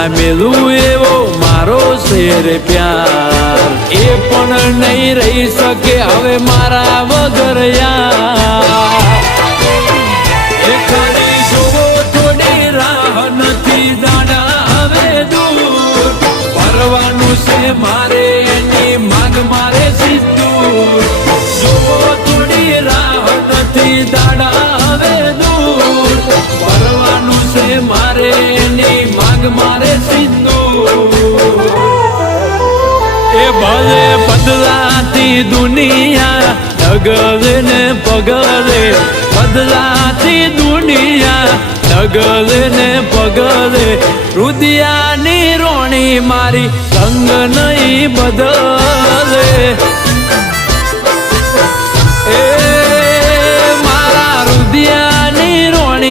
ના મેલું એવો મારો શેર પ્યાર એ પણ નહીં રહી શકે હવે મારા વગર યાર એ ખાલી જોવો થોડી રાહ નથી દાડા હવે દૂર પરવાનું છે મારે એની માંગ મારે સીધું જોવો થોડી રાહ નથી દાડા હવે દૂર પરવાનું છે મારે એની માંગ મારે સીધું એ ભલે બદલાતી દુનિયા ડગલે ને પગલે બદલાતી દુનિયા ડગલે ને પગલે રુદિયાની રોણી મારી રંગ નહીં બદલે